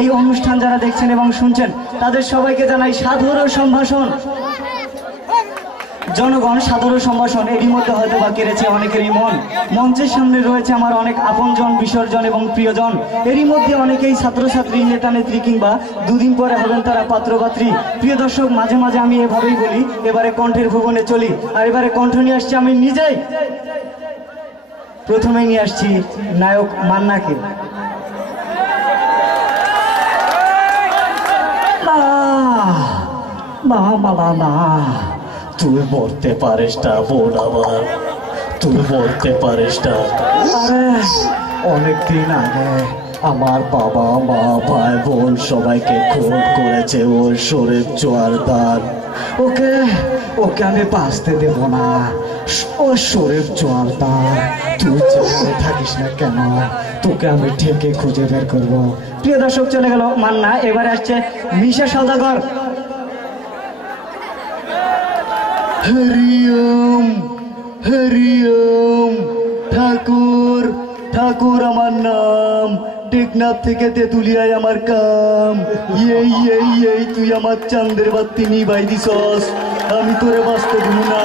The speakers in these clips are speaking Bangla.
এই অনুষ্ঠান যারা দেখছেন এবং শুনছেন তাদের সবাইকে জানাই সাদর সম্ভাষণ। জনগণ সাদর সম্ভাষণ। এরই মধ্যে হয়তো বা কেড়েছে অনেকেরই মন। মঞ্চের সামনে রয়েছে আমার অনেক আপনজন, বিসর্জন এবং প্রিয়জন। এরই মধ্যে অনেকেই ছাত্রছাত্রী, নেতা নেত্রী কিংবা দুদিন পরে হবেন তারা পাত্রপাত্রী। প্রিয় দর্শক, মাঝে মাঝে আমি এভাবেই বলি এবারে কণ্ঠের ভুবনে চলি। আর এবারে কণ্ঠ নিয়ে আসছি আমি নিজেই। প্রথমেই নিয়ে আসছি নায়ক মান্নাকে। না মালা না, তুই বলতে পারিস না বোন আমার, তুই বলতে পারিস না। আরে অনেকদিন আগে আমার বাবা মা ভাই বোন সবাইকে খুন করেছে ওই শরীফ জোয়ারদার। ওকে ওকে আমি বাঁচতে দেব না। ও শরীফ জোয়ারদার, তুই যেখানে থাকিস না কেন তোকে আমি ঠিকই খুঁজে বের করবো। প্রিয় দর্শক, চলে গেল মান্না। এবারে আসছে মিশা সওদাগর। হরিওম হরিওম, ঠাকুর ঠাকুর আমার নাম, টেকনাফ থেকে তেতুলিয়ায় আমার কাম। এই এই এই তুই আমার চাঁদের বাতি নিবাই দিছস, আমি তোরে বাঁচতে দিব না।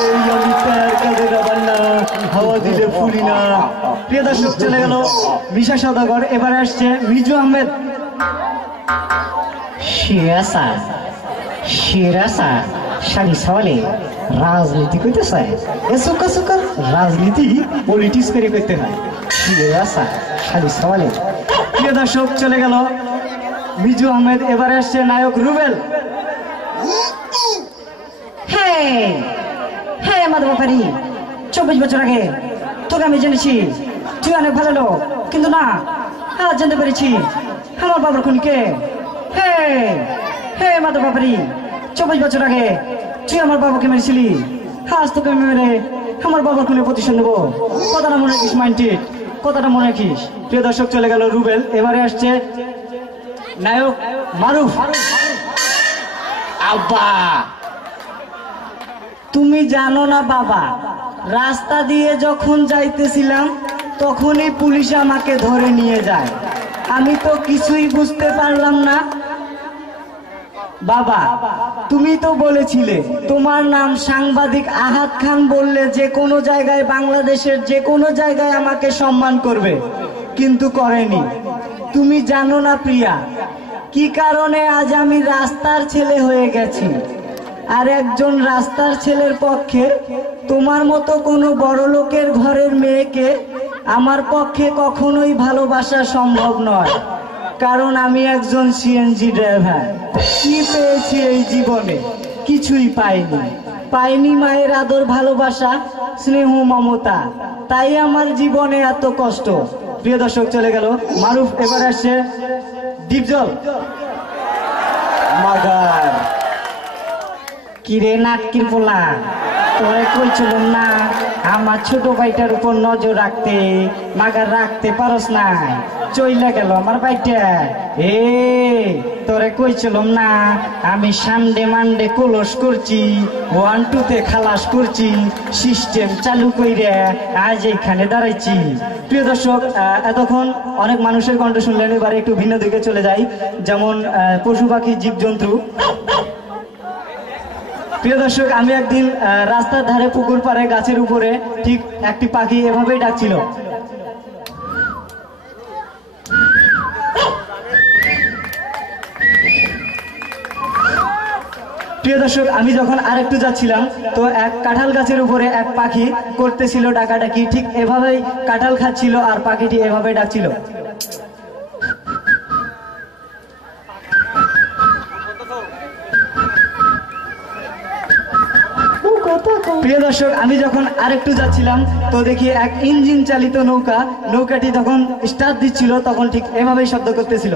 এই আমি প্যার কাজে যাবার না, হাওয়া দিলে ফুলি না। প্রিয় দর্শক, চলে গেল মিশা সওদাগর। এবারে আসছে মিজু আহমেদ। শিরাসা শিরাসা শাড়ি সওয়ালে রাজনীতি করতে চায়। সুকা সুকা রাজনীতি পলিটিক্স করে করতে হয়। শিরাসা শাড়ি সওয়ালে। প্রিয় দর্শক, চলে গেল মিজু আহমেদ। এবারে আসছে নায়ক রুবেল। হ্যাঁ হ্যাঁ আমাদের ব্যাপারি, 24 বছর আগে তোকে আমি জেনেছি, তুই অনেক ভালো লোক, কিন্তু না আজ জানতে পেরেছি আমার বাবার খুনিকে। হ্যাঁ হ্যাঁ আমাদের ব্যাপারি, 24 বছর আগে তুই আমার বাবাকে মেরেছিলি, আজ তোকে মেরে আমার বাবার খুনের প্রতিশোধ নেবো। কথাটা মনে রাখিস মাইন্ডেড, কথাটা মনে রাখিস। প্রিয় দর্শক, চলে গেল রুবেল। এবারে আসছে নায়ক মারুফ। আব্বা তুমি জানো না বাবা, রাস্তা দিয়ে যখন যাইতেছিলাম তখনই পুলিশ আমাকে ধরে নিয়ে যায়, আমি তো কিছুই বুঝতে পারলাম না। বাবা তুমি তো বলেছিলে তোমার নাম সাংবাদিক আহাদ খান, বললে যে কোনো জায়গায়, বাংলাদেশের যে কোনো জায়গায় আমাকে সম্মান করবে, কিন্তু করেনি। তুমি জানো না প্রিয়া, কি কারণে আজ আমি রাস্তার ছেলে হয়ে গেছি। আর একজন রাস্তার ছেলের পক্ষে তোমার মতো কোনো বড় লোকের ঘরের মেয়েকে আমার পক্ষে কখনোই ভালোবাসা সম্ভব নয়, কারণ আমি একজন সিএনজি ড্রাইভার। কি পেয়েছি এই জীবনে? কিছুই পাইনি। পাইনি মায়ের আদর, ভালোবাসা, স্নেহ, মমতা, তাই আমার জীবনে এত কষ্ট। প্রিয় দর্শক, চলে গেল মারুফ। এবার আসছে ডিপজল। মাগার কিরে নাটকির পোলা, তোরে কইছিলাম না আমার ছোট ভাইটার উপর নজর রাখতে, মাগার রাখতে পারস না, চইলা গেল আমার ভাইটা। এ তোরে কইছিলাম না আমি সানডে মানডে কলস করছি, 1 2 তে খালাস করছি, সিস্টেম চালু কইরা আজ এইখানে দাঁড়াইছি। প্রিয় দর্শক, এতক্ষণ অনেক মানুষের কণ্ঠ শুনলেন। এবারে একটু ভিন্ন দিকে চলে যাই, যেমন পশু পাখি, জীবজন্তু। প্রিয় দর্শক, আমি একদিন রাস্তার ধারে পুকুর পাড়ে গাছের উপরে ঠিক একটি পাখি এভাবেই ডাকছিল। প্রিয় দর্শক, আমি যখন আরেকটু যাচ্ছিলাম তো এক কাঁঠাল গাছের উপরে এক পাখি করতেছিল ডাকাডাকি, ঠিক এভাবেই কাঁঠাল খাচ্ছিল আর পাখিটি এভাবে ডাকছিল। প্রিয় দর্শক, আমি যখন আরেকটু যাচ্ছিলাম তো দেখি এক ইঞ্জিন চালিত নৌকাটি যখন স্টার্ট দিচ্ছিল তখন ঠিক এভাবেই শব্দ করতেছিল।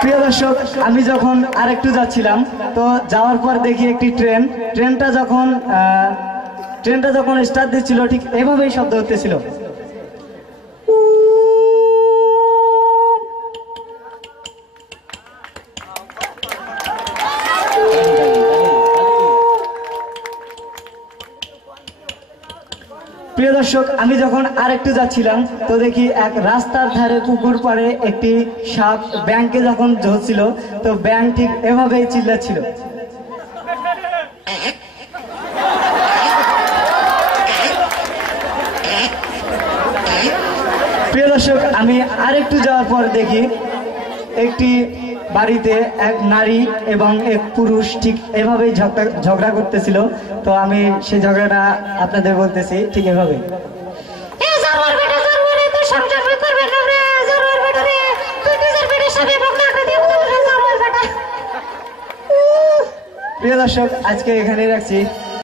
প্রিয় দর্শক, আমি যখন আরেকটু যাচ্ছিলাম তো যাওয়ার পর দেখি একটি ট্রেনটা যখন স্টার্ট দিচ্ছিল ঠিক এভাবেই শব্দ করতেছিল। প্রিয় দর্শক, আমি যখন আরেকটু যাচ্ছিলাম তো দেখি এক রাস্তার ধারে পুকুর পাড়ে একটি সাপ ব্যাংকে যখন ঝরছিল, তো ব্যাংক ঠিক এভাবেই চিল্লাচ্ছিল। প্রিয় দর্শক, আমি আরেকটু যাওয়ার পর দেখি একটি বাড়িতে এক নারী এবং এক পুরুষ ঠিক এভাবেই ঝগড়া করতেছিল। তো আমি সেই ঝগড়াটা আপনাদের বলতেছি ঠিক এভাবে। প্রিয় দর্শক, আজকে এখানে রাখছি।